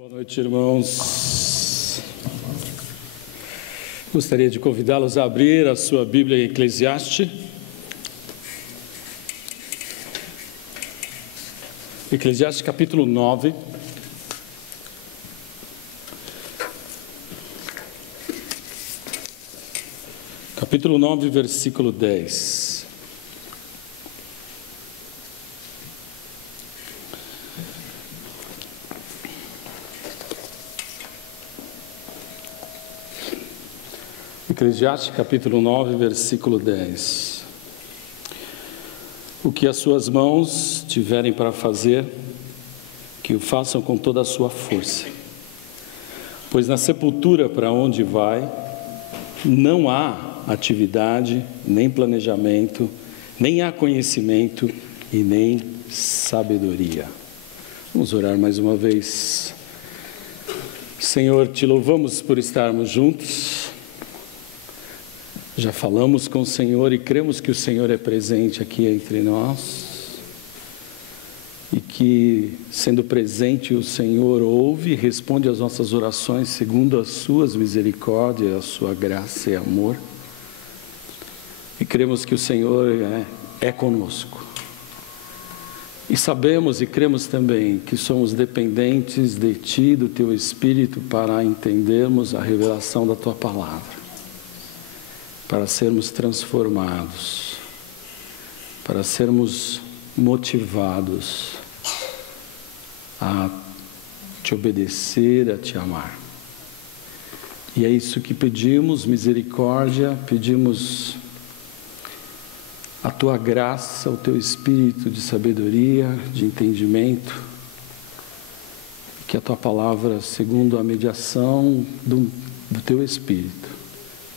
Boa noite, irmãos. Gostaria de convidá-los a abrir a sua Bíblia em Eclesiastes. Eclesiastes capítulo 9. Capítulo 9, versículo 10. Eclesiastes capítulo 9, versículo 10. O que as suas mãos tiverem para fazer, que o façam com toda a sua força. Pois na sepultura para onde vai, não há atividade, nem planejamento, nem há conhecimento e nem sabedoria. Vamos orar mais uma vez. Senhor, te louvamos por estarmos juntos. Já falamos com o Senhor e cremos que o Senhor é presente aqui entre nós. E que, sendo presente, o Senhor ouve e responde às nossas orações segundo as suas misericórdias, a sua graça e amor. E cremos que o Senhor é conosco. E sabemos e cremos também que somos dependentes de Ti, do Teu Espírito, para entendermos a revelação da Tua Palavra. Para sermos transformados, para sermos motivados a Te obedecer, a Te amar. E é isso que pedimos, misericórdia, pedimos a Tua graça, o Teu Espírito de sabedoria, de entendimento, que a Tua Palavra, segundo a mediação do Teu Espírito,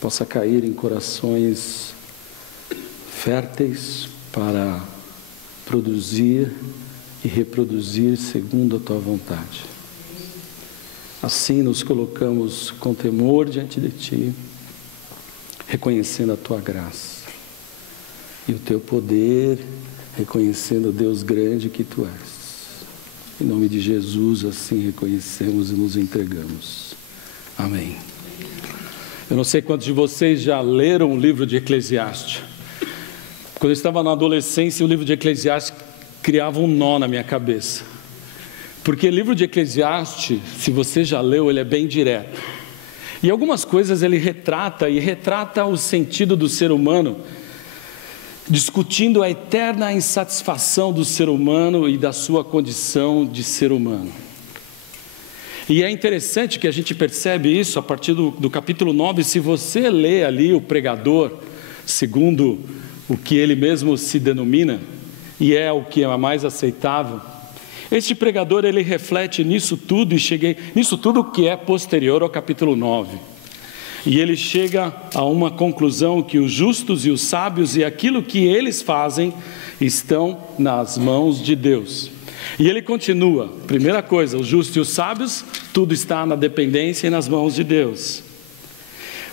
possa cair em corações férteis para produzir e reproduzir segundo a Tua vontade. Assim nos colocamos com temor diante de Ti, reconhecendo a Tua graça e o Teu poder, reconhecendo o Deus grande que Tu és. Em nome de Jesus, assim reconhecemos e nos entregamos. Amém. Eu não sei quantos de vocês já leram o livro de Eclesiastes. Quando eu estava na adolescência, o livro de Eclesiastes criava um nó na minha cabeça. Porque o livro de Eclesiastes, se você já leu, ele é bem direto. E algumas coisas ele retrata o sentido do ser humano, discutindo a eterna insatisfação do ser humano e da sua condição de ser humano. E é interessante que a gente percebe isso a partir do capítulo 9, se você lê ali o pregador, segundo o que ele mesmo se denomina, e é o que é mais aceitável, este pregador ele reflete nisso tudo, nisso tudo que é posterior ao capítulo 9. E ele chega a uma conclusão que os justos e os sábios e aquilo que eles fazem estão nas mãos de Deus. E ele continua, primeira coisa, os justos e os sábios, tudo está na dependência e nas mãos de Deus.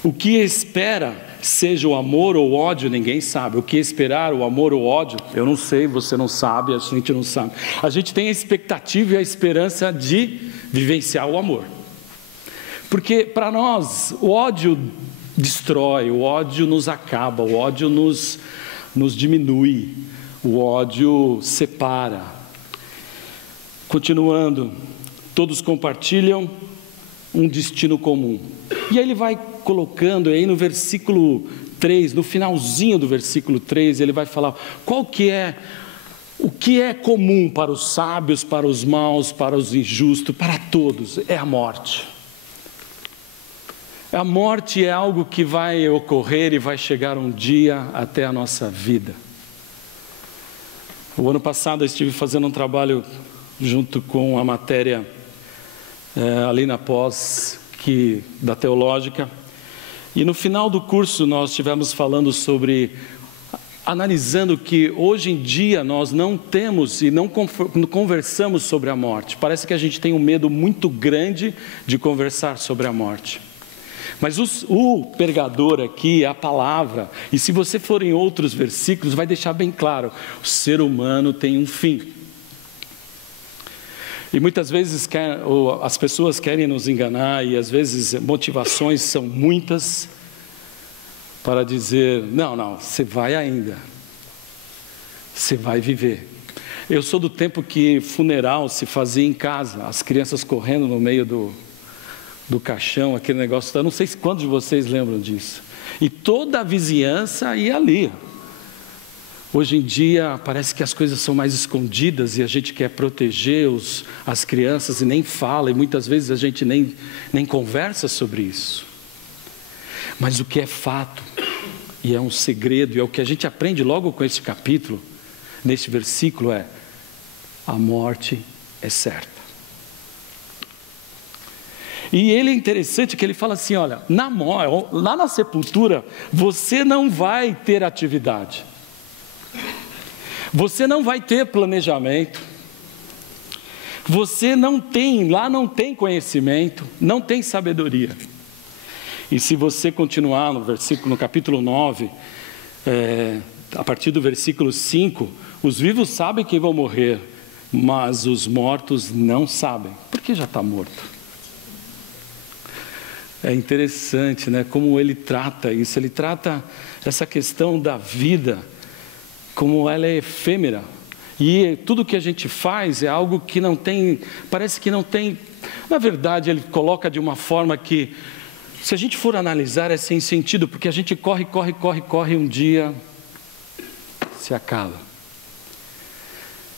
O que espera, seja o amor ou o ódio, ninguém sabe. O que esperar, o amor ou o ódio, eu não sei, você não sabe, a gente não sabe. A gente tem a expectativa e a esperança de vivenciar o amor. Porque para nós, o ódio destrói, o ódio nos acaba, o ódio nos diminui, o ódio separa. Continuando, todos compartilham um destino comum. E aí ele vai colocando aí no versículo 3, no finalzinho do versículo 3, ele vai falar o que é comum para os sábios, para os maus, para os injustos, para todos, é a morte. A morte é algo que vai ocorrer e vai chegar um dia até a nossa vida. O ano passado eu estive fazendo um trabalho junto com a matéria ali na pós da teológica, e no final do curso nós estivemos falando analisando que hoje em dia nós não temos e não conversamos sobre a morte. Parece que a gente tem um medo muito grande de conversar sobre a morte. Mas o pregador aqui, a palavra, e se você for em outros versículos, vai deixar bem claro, o ser humano tem um fim. E muitas vezes as pessoas querem nos enganar, e às vezes motivações são muitas para dizer, não, você vai ainda, você vai viver. Eu sou do tempo que funeral se fazia em casa, as crianças correndo no meio do caixão, aquele negócio, eu não sei quantos de vocês lembram disso. E toda a vizinhança ia ali. Hoje em dia parece que as coisas são mais escondidas e a gente quer proteger as crianças e nem fala, e muitas vezes a gente nem conversa sobre isso. Mas o que é fato, e é um segredo, e é o que a gente aprende logo com esse capítulo, neste versículo, é: a morte é certa. E ele é interessante que ele fala assim, olha, lá na sepultura, você não vai ter atividade. Você não vai ter planejamento, lá não tem conhecimento, não tem sabedoria. E se você continuar no capítulo 9, a partir do versículo 5, os vivos sabem que vão morrer, mas os mortos não sabem, porque já está morto. É interessante, né, como ele trata isso, ele trata essa questão da vida como ela é efêmera, e tudo que a gente faz é algo que não tem, parece que não tem, na verdade ele coloca de uma forma que, se a gente for analisar, é sem sentido, porque a gente corre, e um dia se acaba.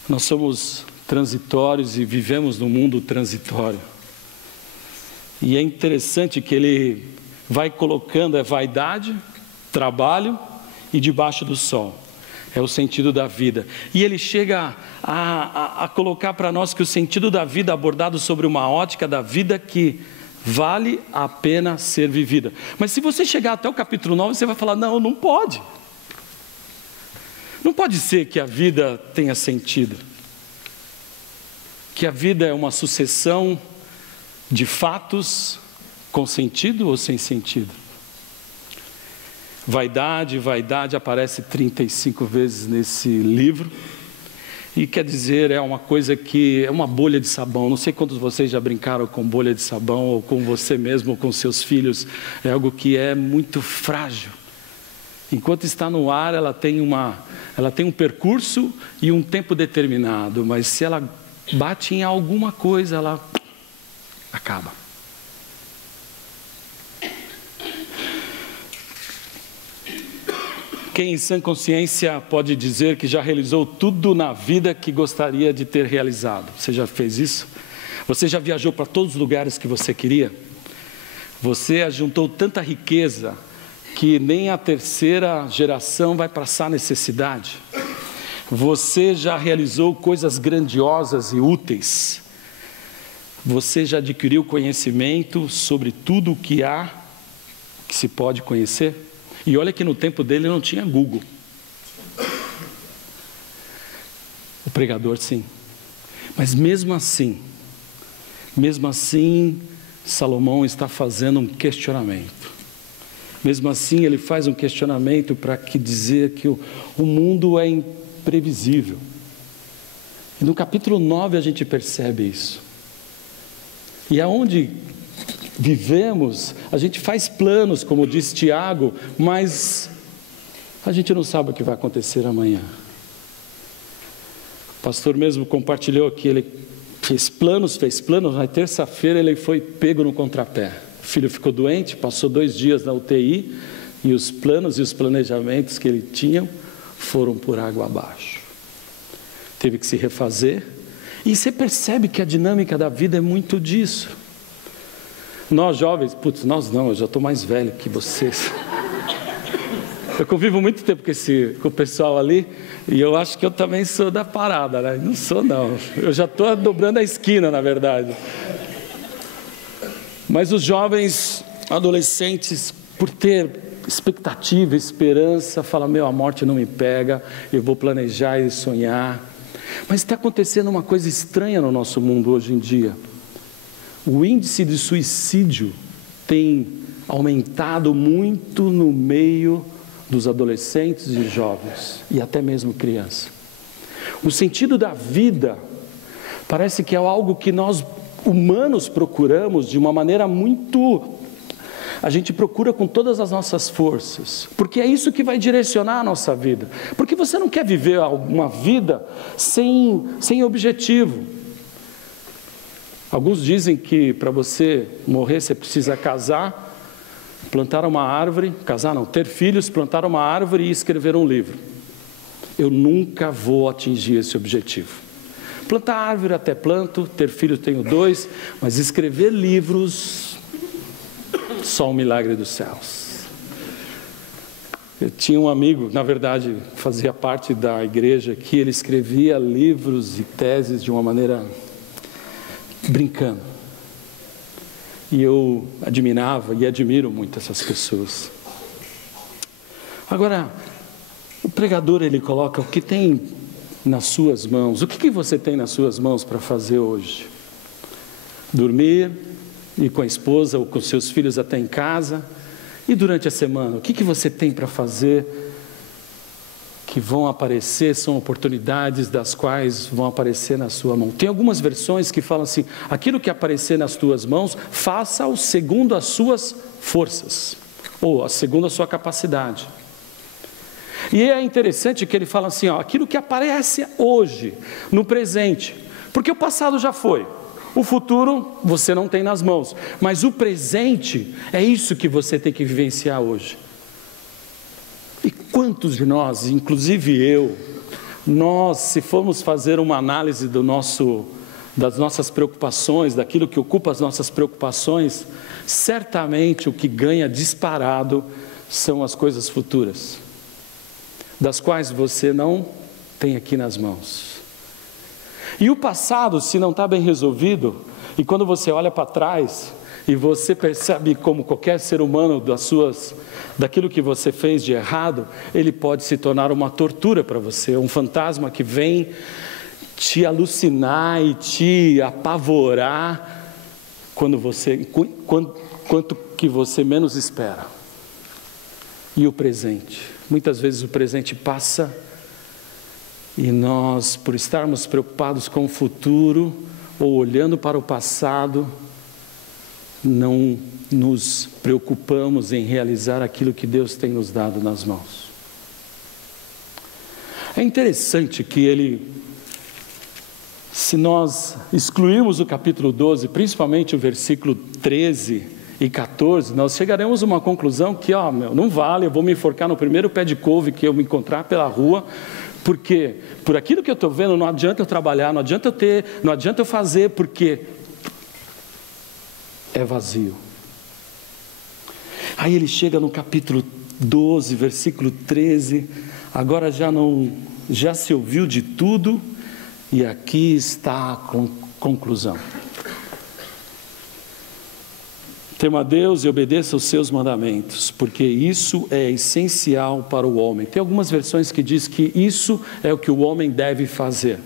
Nós somos transitórios e vivemos num mundo transitório, e é interessante que ele vai colocando vaidade, trabalho e debaixo do sol. É o sentido da vida. E ele chega a colocar para nós que o sentido da vida, abordado sobre uma ótica da vida que vale a pena ser vivida. Mas se você chegar até o capítulo 9, você vai falar, não pode. Não pode ser que a vida tenha sentido. Que a vida é uma sucessão de fatos com sentido ou sem sentido. Vaidade aparece 35 vezes nesse livro, e quer dizer, é uma coisa que é uma bolha de sabão. Não sei quantos de vocês já brincaram com bolha de sabão, ou com você mesmo, ou com seus filhos. É algo que é muito frágil. Enquanto está no ar, ela tem um percurso e um tempo determinado, mas se ela bate em alguma coisa, ela acaba. Quem em sã consciência pode dizer que já realizou tudo na vida que gostaria de ter realizado? Você já fez isso? Você já viajou para todos os lugares que você queria? Você ajuntou tanta riqueza que nem a terceira geração vai passar necessidade? Você já realizou coisas grandiosas e úteis? Você já adquiriu conhecimento sobre tudo o que se pode conhecer? E olha que no tempo dele não tinha Google. O pregador, sim. Mas mesmo assim, Salomão está fazendo um questionamento. Mesmo assim, ele faz um questionamento para dizer que o mundo é imprevisível. E no capítulo 9 a gente percebe isso. E aonde vivemos, a gente faz planos, como diz Tiago, mas a gente não sabe o que vai acontecer amanhã. O pastor mesmo compartilhou que ele fez planos, na terça-feira ele foi pego no contrapé. O filho ficou doente, passou 2 dias na UTI, e os planos e os planejamentos que ele tinha foram por água abaixo. Teve que se refazer, e você percebe que a dinâmica da vida é muito disso. Nós jovens, nós não, eu já estou mais velho que vocês. Eu convivo muito tempo com o pessoal ali, e eu acho que eu também sou da parada, né? Não sou não, eu já estou dobrando a esquina, na verdade. Mas os jovens, adolescentes, por ter expectativa, esperança, falam, a morte não me pega, eu vou planejar e sonhar. Mas está acontecendo uma coisa estranha no nosso mundo hoje em dia. O índice de suicídio tem aumentado muito no meio dos adolescentes e jovens, e até mesmo crianças. O sentido da vida Parece que é algo que nós humanos procuramos de uma maneira muito... A gente procura com todas as nossas forças, porque é isso que vai direcionar a nossa vida. Porque você não quer viver uma vida sem objetivo. Alguns dizem que para você morrer você precisa casar, plantar uma árvore, casar não, ter filhos, plantar uma árvore e escrever um livro. Eu nunca vou atingir esse objetivo. Plantar árvore até planto, ter filho tenho 2, mas escrever livros, só um milagre dos céus. Eu tinha um amigo, na verdade fazia parte da igreja, que ele escrevia livros e teses de uma maneira brincando. E eu admirava e admiro muito essas pessoas. Agora, o pregador ele coloca o que tem nas suas mãos. O que você tem nas suas mãos para fazer hoje? Dormir, ir com a esposa ou com seus filhos até em casa. E durante a semana, o que você tem para fazer? Que vão aparecer, são oportunidades das quais vão aparecer na sua mão. Tem algumas versões que falam assim: aquilo que aparecer nas tuas mãos, faça-o segundo as suas forças, ou segundo a sua capacidade. E é interessante que ele fala assim, aquilo que aparece hoje, no presente, porque o passado já foi, o futuro você não tem nas mãos, mas o presente é isso que você tem que vivenciar hoje. E quantos de nós, inclusive eu, se formos fazer uma análise das nossas preocupações, daquilo que ocupa as nossas preocupações, certamente o que ganha disparado são as coisas futuras, das quais você não tem aqui nas mãos. E o passado, se não está bem resolvido, e quando você olha para trás, e você percebe como qualquer ser humano daquilo que você fez de errado, ele pode se tornar uma tortura para você, um fantasma que vem te alucinar e te apavorar quanto que você menos espera. E o presente? Muitas vezes o presente passa e nós, por estarmos preocupados com o futuro ou olhando para o passado, não nos preocupamos em realizar aquilo que Deus tem nos dado nas mãos. É interessante que se nós excluirmos o capítulo 12, principalmente o versículo 13 e 14, nós chegaremos a uma conclusão que, não vale, eu vou me enforcar no primeiro pé de couve que eu me encontrar pela rua, porque por aquilo que eu estou vendo não adianta eu trabalhar, não adianta eu fazer, porque é vazio. Aí ele chega no capítulo 12, versículo 13, agora já se ouviu de tudo, e aqui está a conclusão. Tema a Deus e obedeça os seus mandamentos, porque isso é essencial para o homem. Tem algumas versões que diz que isso é o que o homem deve fazer.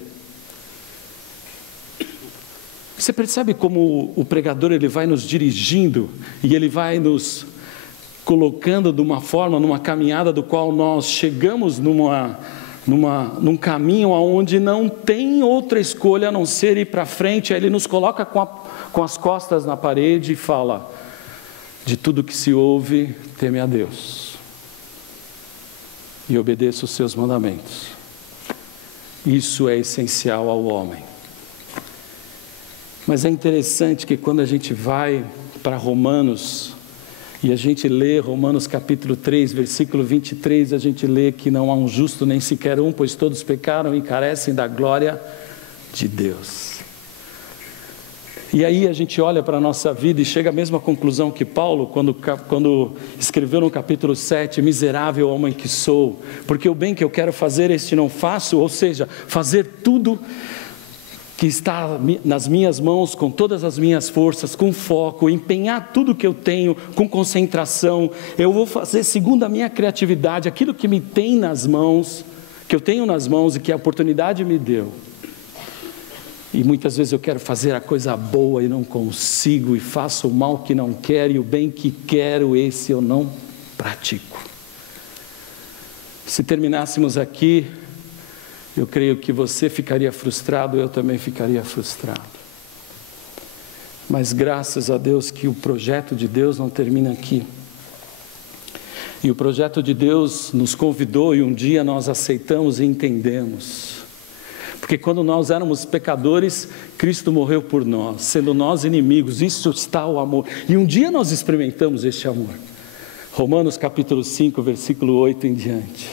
Você percebe como o pregador ele vai nos dirigindo e ele vai nos colocando de uma forma, numa caminhada do qual nós chegamos num caminho onde não tem outra escolha a não ser ir para frente. Aí ele nos coloca com as costas na parede e fala: de tudo que se ouve, teme a Deus e obedeça os seus mandamentos. Isso é essencial ao homem. Mas é interessante que quando a gente vai para Romanos e a gente lê Romanos capítulo 3, versículo 23, a gente lê que não há um justo nem sequer um, pois todos pecaram e carecem da glória de Deus. E aí a gente olha para a nossa vida e chega à mesma conclusão que Paulo, quando escreveu no capítulo 7, miserável homem que sou, porque o bem que eu quero fazer, este não faço, ou seja, fazer tudo que está nas minhas mãos, com todas as minhas forças, com foco, empenhar tudo que eu tenho, com concentração, eu vou fazer segundo a minha criatividade, aquilo que me tem nas mãos, que eu tenho nas mãos e que a oportunidade me deu. E muitas vezes eu quero fazer a coisa boa e não consigo, e faço o mal que não quero, e o bem que quero, esse eu não pratico. Se terminássemos aqui, eu creio que você ficaria frustrado, eu também ficaria frustrado. Mas graças a Deus que o projeto de Deus não termina aqui. E o projeto de Deus nos convidou e um dia nós aceitamos e entendemos. Porque quando nós éramos pecadores, Cristo morreu por nós, sendo nós inimigos, isso está o amor. E um dia nós experimentamos este amor. Romanos capítulo 5, versículo 8 em diante.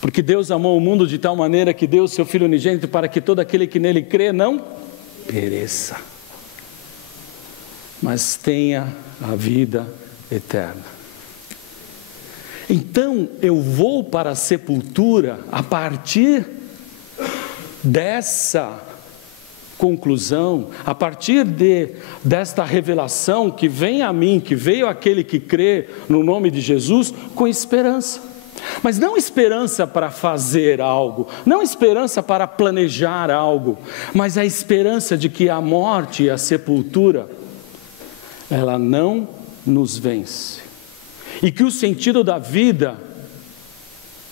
Porque Deus amou o mundo de tal maneira que deu o seu Filho unigênito para que todo aquele que nele crê não pereça, mas tenha a vida eterna. Então eu vou para a sepultura a partir dessa conclusão, a partir desta revelação que vem a mim, que veio aquele que crê no nome de Jesus, com esperança. Mas não esperança para fazer algo, não esperança para planejar algo, mas a esperança de que a morte e a sepultura, ela não nos vence. E que o sentido da vida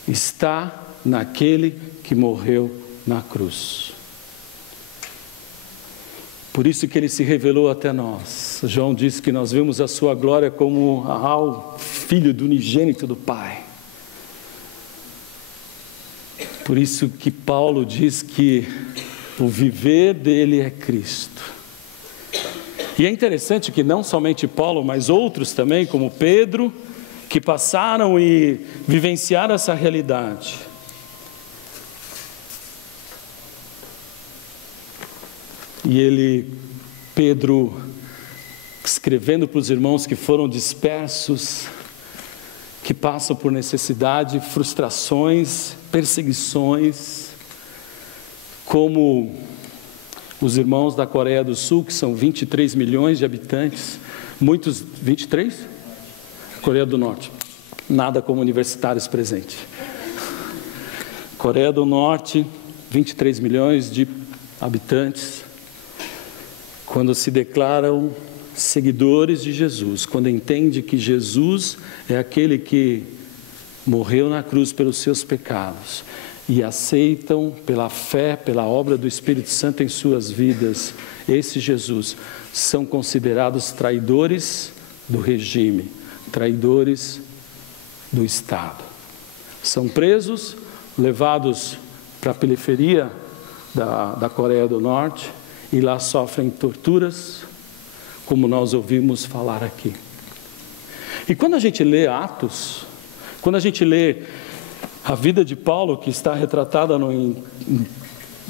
está naquele que morreu na cruz. Por isso que ele se revelou até nós. João disse que nós vimos a sua glória como ao Filho do unigênito do Pai. Por isso que Paulo diz que o viver dele é Cristo. E é interessante que não somente Paulo, mas outros também, como Pedro, que passaram e vivenciaram essa realidade. E Pedro, escrevendo para os irmãos que foram dispersos, que passam por necessidade, frustrações, perseguições, como os irmãos da Coreia do Sul, que são 23 milhões de habitantes, muitos, 23? Coreia do Norte, nada como universitários presentes. Coreia do Norte, 23 milhões de habitantes, quando se declaram seguidores de Jesus, quando entende que Jesus é aquele que morreu na cruz pelos seus pecados, e aceitam pela fé, pela obra do Espírito Santo em suas vidas, esse Jesus, são considerados traidores do regime, traidores do Estado. São presos, levados para a periferia da Coreia do Norte, e lá sofrem torturas, como nós ouvimos falar aqui. E quando a gente lê Atos, quando a gente lê a vida de Paulo, que está retratada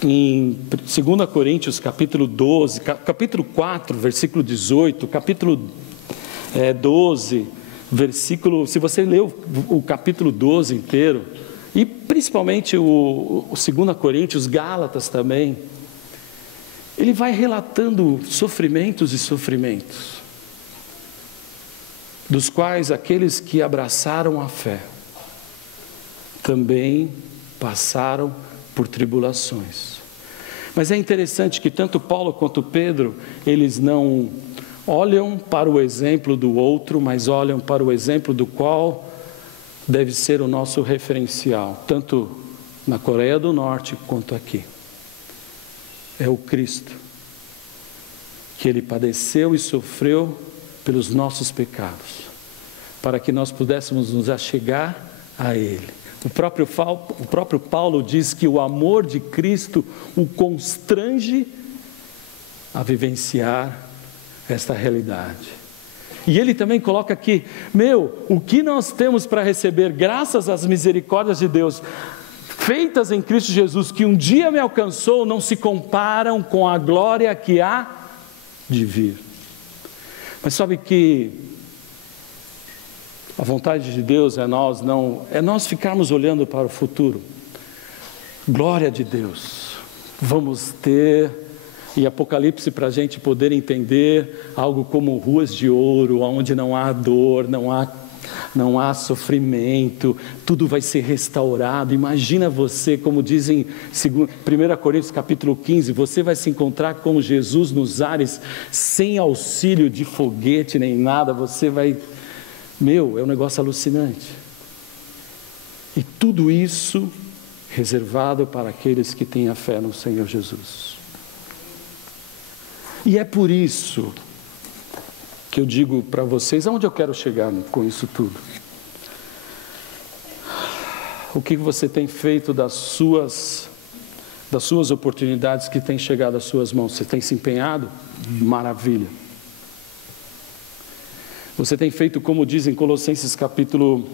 em 2 Coríntios, capítulo 12, capítulo 4, versículo 18, capítulo 12, versículo, se você ler o capítulo 12 inteiro, e principalmente o 2 Coríntios, Gálatas também, ele vai relatando sofrimentos e sofrimentos, dos quais aqueles que abraçaram a fé também passaram por tribulações. Mas é interessante que tanto Paulo quanto Pedro, eles não olham para o exemplo do outro, mas olham para o exemplo do qual deve ser o nosso referencial, tanto na Coreia do Norte quanto aqui. É o Cristo, que Ele padeceu e sofreu pelos nossos pecados, para que nós pudéssemos nos achegar a Ele. O próprio Paulo diz que o amor de Cristo o constrange a vivenciar esta realidade. E ele também coloca aqui, o que nós temos para receber graças às misericórdias de Deus, feitas em Cristo Jesus, que um dia me alcançou, não se comparam com a glória que há de vir. Mas sabe que a vontade de Deus é nós ficarmos olhando para o futuro. Glória de Deus, vamos ter, e Apocalipse para a gente poder entender algo como ruas de ouro, onde não há dor, não há sofrimento, tudo vai ser restaurado. Imagina você, como dizem em 1 Coríntios capítulo 15, você vai se encontrar com Jesus nos ares, sem auxílio de foguete nem nada, você vai, é um negócio alucinante. E tudo isso reservado para aqueles que têm a fé no Senhor Jesus. E é por isso que eu digo para vocês, aonde eu quero chegar com isso tudo? O que você tem feito das suas oportunidades que têm chegado às suas mãos? Você tem se empenhado? Maravilha. Você tem feito como diz em Colossenses capítulo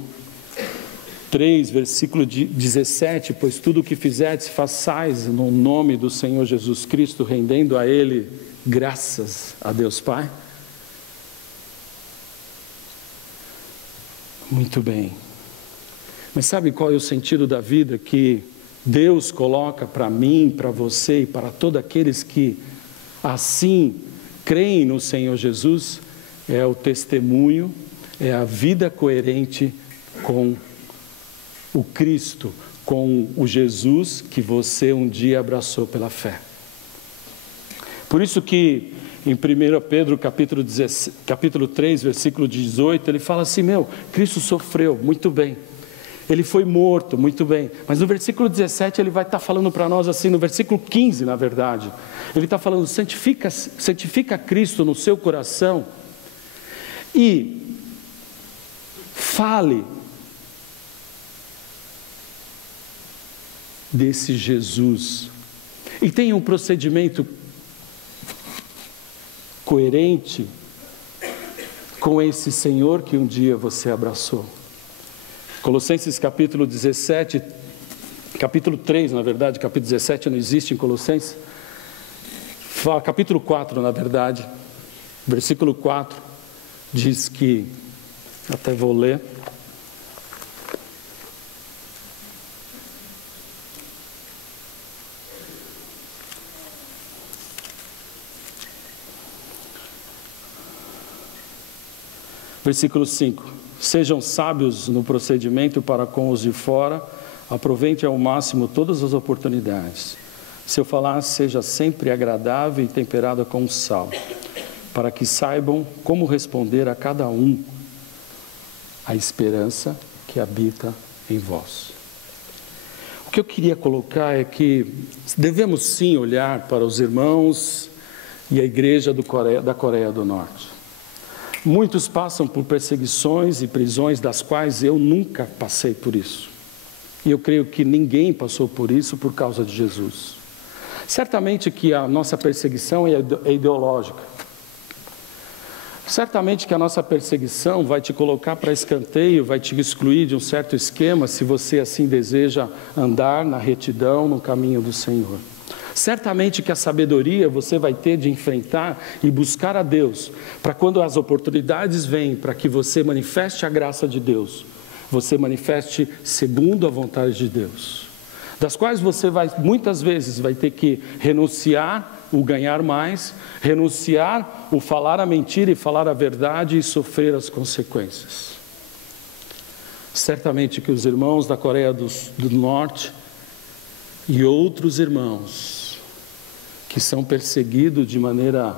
3, versículo 17, pois tudo o que fizerdes, façais no nome do Senhor Jesus Cristo, rendendo a Ele graças a Deus Pai. Muito bem. Mas sabe qual é o sentido da vida que Deus coloca para mim, para você e para todos aqueles que assim creem no Senhor Jesus? É o testemunho, é a vida coerente com o Cristo, com o Jesus que você um dia abraçou pela fé. Por isso que em 1 Pedro capítulo 3, versículo 18, ele fala assim, Cristo sofreu, muito bem. Ele foi morto, muito bem. Mas no versículo 17 ele vai estar falando para nós assim, no versículo 15 na verdade. Ele está falando, santifica Cristo no seu coração e fale desse Jesus. E tenha um procedimento coerente com esse Senhor que um dia você abraçou. Colossenses capítulo 17, capítulo 3, na verdade, capítulo 17 não existe em Colossenses. Capítulo 4, na verdade, versículo 4, diz que, até vou ler. Versículo 5. Sejam sábios no procedimento para com os de fora, aproveite ao máximo todas as oportunidades. Seu falar seja sempre agradável e temperado com sal, para que saibam como responder a cada um a esperança que habita em vós. O que eu queria colocar é que devemos sim olhar para os irmãos e a igreja da Coreia do Norte. Muitos passam por perseguições e prisões das quais eu nunca passei por isso. E eu creio que ninguém passou por isso por causa de Jesus. Certamente que a nossa perseguição é ideológica. Certamente que a nossa perseguição vai te colocar para escanteio, vai te excluir de um certo esquema, se você assim deseja andar na retidão, no caminho do Senhor. Certamente que a sabedoria você vai ter de enfrentar e buscar a Deus, para quando as oportunidades vêm, para que você manifeste a graça de Deus, você manifeste segundo a vontade de Deus, das quais você muitas vezes vai ter que renunciar o ganhar mais, renunciar o falar a mentira e falar a verdade e sofrer as consequências. Certamente que os irmãos da Coreia do Norte e outros irmãos que são perseguidos de maneira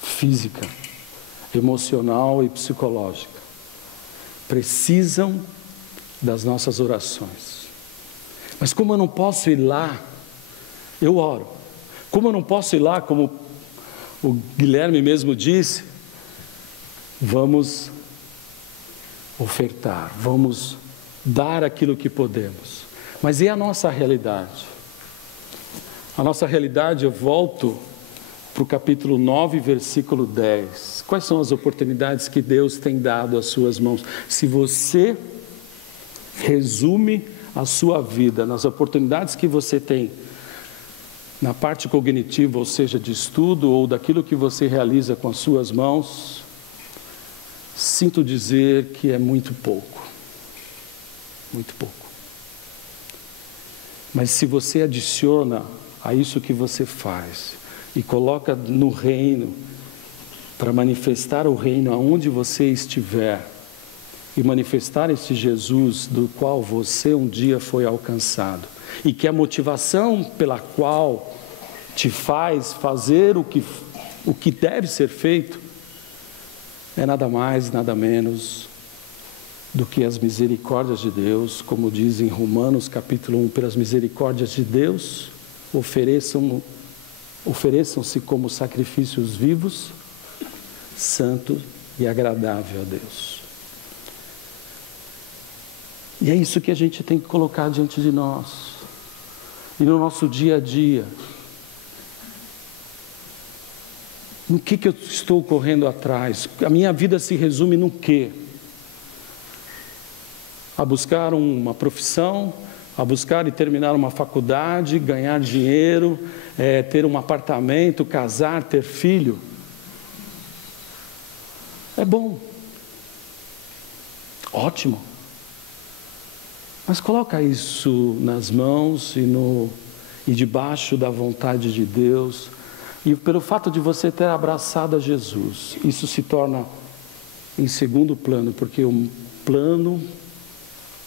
física, emocional e psicológica, precisam das nossas orações. Mas como eu não posso ir lá, eu oro. Como eu não posso ir lá, como o Guilherme mesmo disse, vamos ofertar, vamos dar aquilo que podemos. Mas e a nossa realidade? A nossa realidade, eu volto para o capítulo 9, versículo 10. Quais são as oportunidades que Deus tem dado às suas mãos? Se você resume a sua vida nas oportunidades que você tem, na parte cognitiva, ou seja, de estudo, ou daquilo que você realiza com as suas mãos, sinto dizer que é muito pouco. Muito pouco. Mas se você adiciona a isso que você faz e coloca no reino, para manifestar o reino aonde você estiver e manifestar esse Jesus do qual você um dia foi alcançado, e que a motivação pela qual te faz fazer o que deve ser feito é nada mais, nada menos do que as misericórdias de Deus, como diz em Romanos capítulo 1, pelas misericórdias de Deus, ofereçam-se como sacrifícios vivos, santo e agradável a Deus. E é isso que a gente tem que colocar diante de nós, e no nosso dia a dia. No que eu estou correndo atrás? A minha vida se resume no quê? A buscar uma profissão, a buscar e terminar uma faculdade, ganhar dinheiro, ter um apartamento, casar, ter filho. É bom. Ótimo. Mas coloca isso nas mãos e debaixo da vontade de Deus. E pelo fato de você ter abraçado a Jesus, isso se torna em segundo plano, porque um plano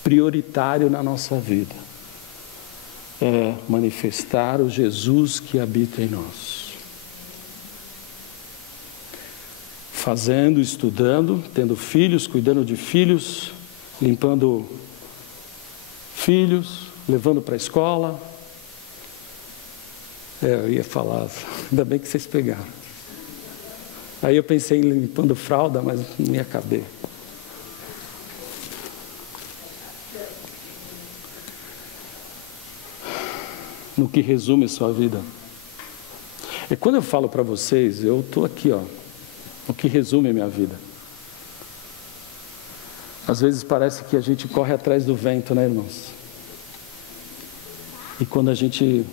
prioritário na nossa vida é manifestar o Jesus que habita em nós. Fazendo, estudando, tendo filhos, cuidando de filhos, limpando filhos, levando para a escola. Eu ia falar, ainda bem que vocês pegaram. Aí eu pensei em limpando fralda, mas não ia caber. No que resume a sua vida. E quando eu falo para vocês, eu estou aqui, no que resume a minha vida. Às vezes parece que a gente corre atrás do vento, né, irmãos? E quando a gente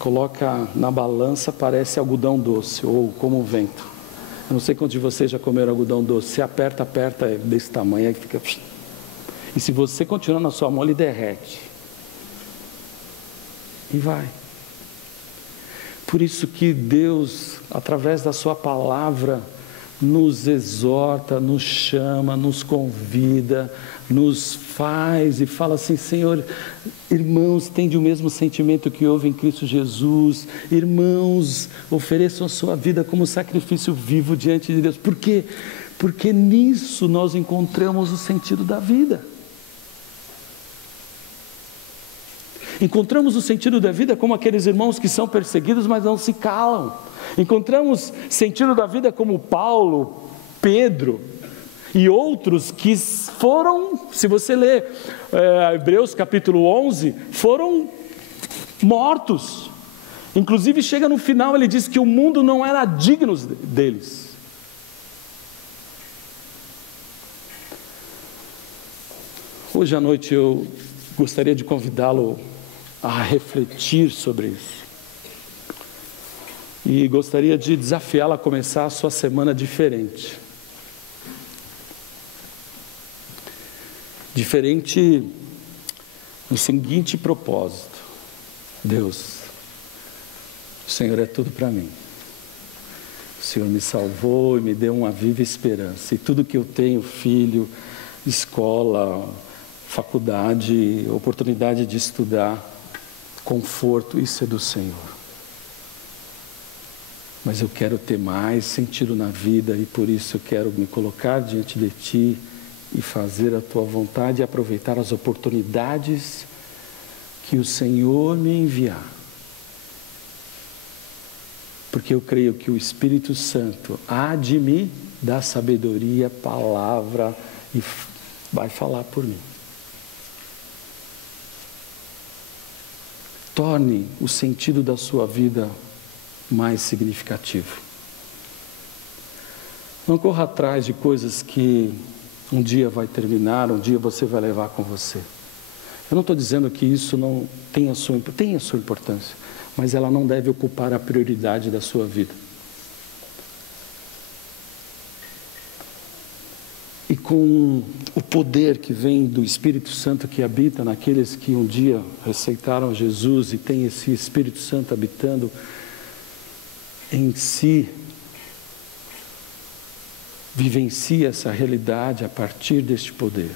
coloca na balança, parece algodão doce, ou como o vento. Eu não sei quantos de vocês já comeram algodão doce. Se aperta, é desse tamanho, aí fica... E se você continuar na sua mão, ele derrete. E vai. Por isso que Deus, através da sua palavra, nos exorta, nos chama, nos convida, nos faz e fala assim: Senhor, irmãos, tende o mesmo sentimento que houve em Cristo Jesus. Irmãos, ofereçam a sua vida como sacrifício vivo diante de Deus. Por quê? Porque nisso nós encontramos o sentido da vida. Encontramos o sentido da vida como aqueles irmãos que são perseguidos, mas não se calam. Encontramos sentido da vida como Paulo, Pedro e outros que foram, se você ler Hebreus capítulo 11, foram mortos. Inclusive chega no final, ele diz que o mundo não era digno deles. Hoje à noite eu gostaria de convidá-lo a refletir sobre isso. E gostaria de desafiá-lo a começar a sua semana diferente. Diferente no seguinte propósito: Deus, o Senhor é tudo para mim. O Senhor me salvou e me deu uma viva esperança. E tudo que eu tenho, filho, escola, faculdade, oportunidade de estudar, conforto, isso é do Senhor. Mas eu quero ter mais sentido na vida e por isso eu quero me colocar diante de Ti e fazer a Tua vontade e aproveitar as oportunidades que o Senhor me enviar. Porque eu creio que o Espírito Santo há de me dar sabedoria, palavra e vai falar por mim. Torne o sentido da sua vida mais significativo. Não corra atrás de coisas que um dia vai terminar, um dia você vai levar com você. Eu não estou dizendo que isso não tem a sua importância, mas ela não deve ocupar a prioridade da sua vida. E com o poder que vem do Espírito Santo que habita naqueles que um dia aceitaram Jesus e tem esse Espírito Santo habitando em si, vivencia essa realidade a partir deste poder.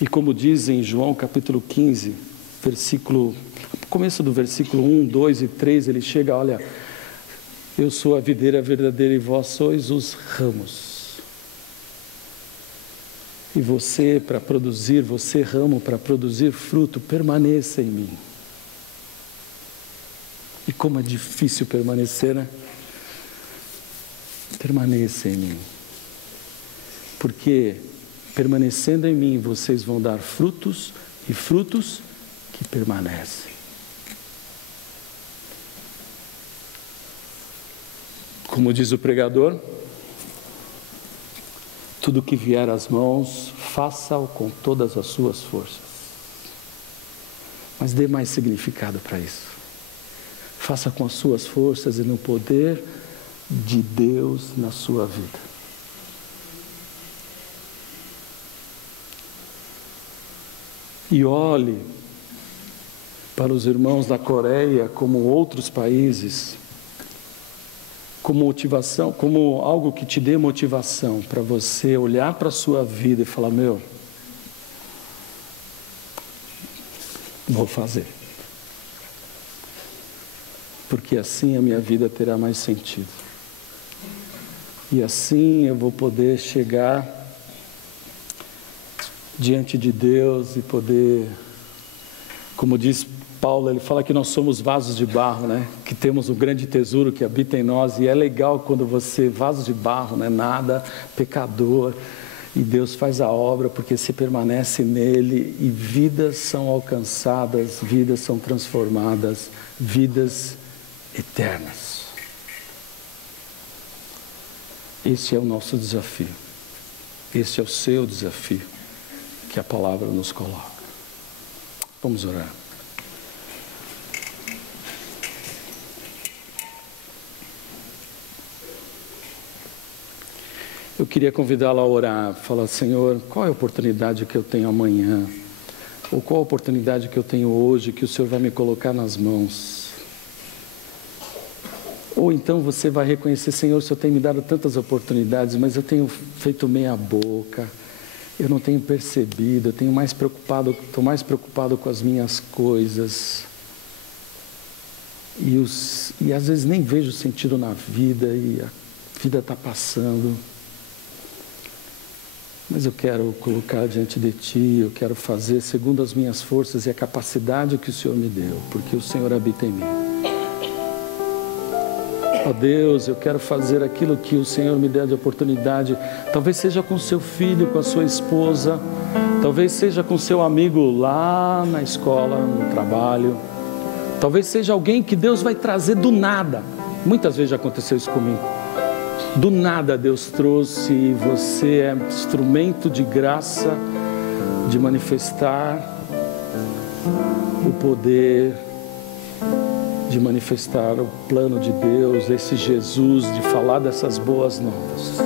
E como diz em João capítulo 15, começo do versículo 1, 2 e 3, ele chega: olha, eu sou a videira verdadeira e vós sois os ramos. E você, para produzir, você, ramo, para produzir fruto, permaneça em mim. E como é difícil permanecer, né? Permaneça em mim. Porque permanecendo em mim, vocês vão dar frutos, e frutos que permanecem. Como diz o pregador, tudo que vier às mãos, faça-o com todas as suas forças. Mas dê mais significado para isso. Faça com as suas forças e no poder de Deus na sua vida. E olhe para os irmãos da Coreia como outros países, como motivação, como algo que te dê motivação para você olhar para a sua vida e falar, meu, vou fazer. Porque assim a minha vida terá mais sentido. E assim eu vou poder chegar diante de Deus e poder, como diz Paulo, ele fala que nós somos vasos de barro, né? Que temos um grande tesouro que habita em nós. E é legal quando você, vaso de barro, né? Nada, pecador, e Deus faz a obra porque você permanece nele e vidas são alcançadas, vidas são transformadas, vidas eternas. Esse é o nosso desafio. Esse é o seu desafio que a palavra nos coloca. Vamos orar. Eu queria convidá-la a orar, falar, Senhor, qual é a oportunidade que eu tenho amanhã? Ou qual a oportunidade que eu tenho hoje que o Senhor vai me colocar nas mãos? Ou então você vai reconhecer, Senhor, o Senhor tem me dado tantas oportunidades, mas eu tenho feito meia boca, eu não tenho percebido, eu tenho estou mais preocupado com as minhas coisas. E às vezes nem vejo sentido na vida e a vida está passando. Mas eu quero colocar diante de Ti, eu quero fazer segundo as minhas forças e a capacidade que o Senhor me deu, porque o Senhor habita em mim. Ó Deus, eu quero fazer aquilo que o Senhor me der de oportunidade, talvez seja com seu filho, com a sua esposa, talvez seja com seu amigo lá na escola, no trabalho, talvez seja alguém que Deus vai trazer do nada. Muitas vezes já aconteceu isso comigo. Do nada Deus trouxe e você é instrumento de graça, de manifestar o poder, de manifestar o plano de Deus, esse Jesus, de falar dessas boas novas.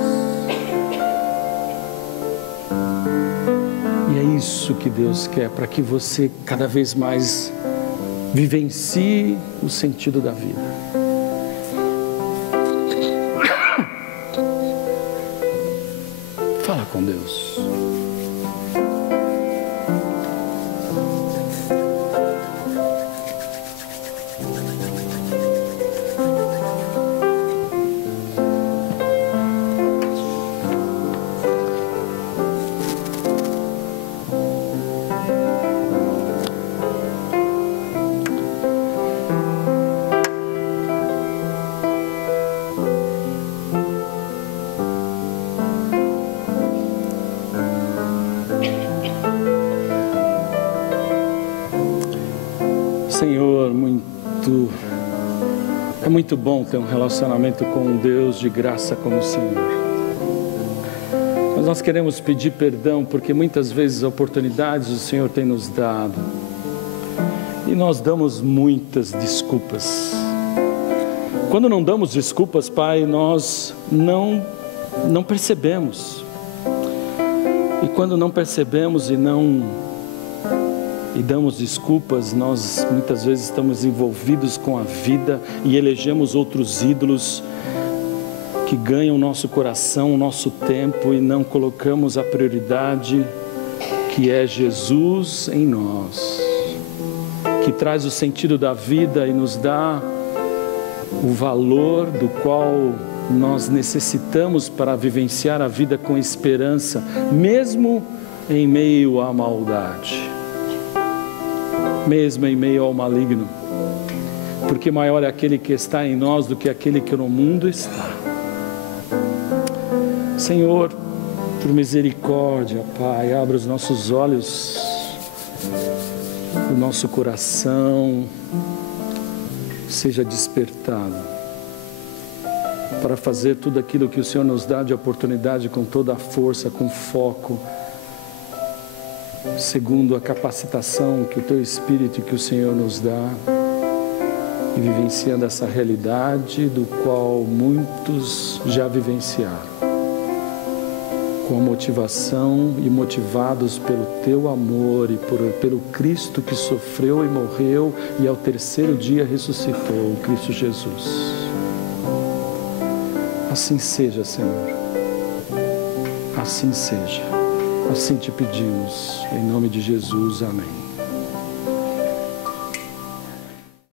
E é isso que Deus quer, para que você cada vez mais vivencie o sentido da vida. Fala com Deus. Senhor, é muito bom ter um relacionamento com um Deus de graça como o Senhor. Mas nós queremos pedir perdão porque muitas vezes oportunidades o Senhor tem nos dado e nós damos muitas desculpas. Quando não damos desculpas, Pai, nós não percebemos. E quando não percebemos e damos desculpas, nós muitas vezes estamos envolvidos com a vida e elegemos outros ídolos que ganham o nosso coração, o nosso tempo e não colocamos a prioridade que é Jesus em nós, que traz o sentido da vida e nos dá o valor do qual nós necessitamos para vivenciar a vida com esperança, mesmo em meio à maldade, mesmo em meio ao maligno, porque maior é aquele que está em nós do que aquele que no mundo está. Senhor, por misericórdia, Pai, abra os nossos olhos, o nosso coração seja despertado para fazer tudo aquilo que o Senhor nos dá de oportunidade com toda a força, com foco, segundo a capacitação que o Teu Espírito e que o Senhor nos dá, e vivenciando essa realidade do qual muitos já vivenciaram, com a motivação e motivados pelo Teu amor e pelo Cristo que sofreu e morreu e ao terceiro dia ressuscitou, o Cristo Jesus. Assim seja, Senhor, assim seja, assim te pedimos, em nome de Jesus, amém.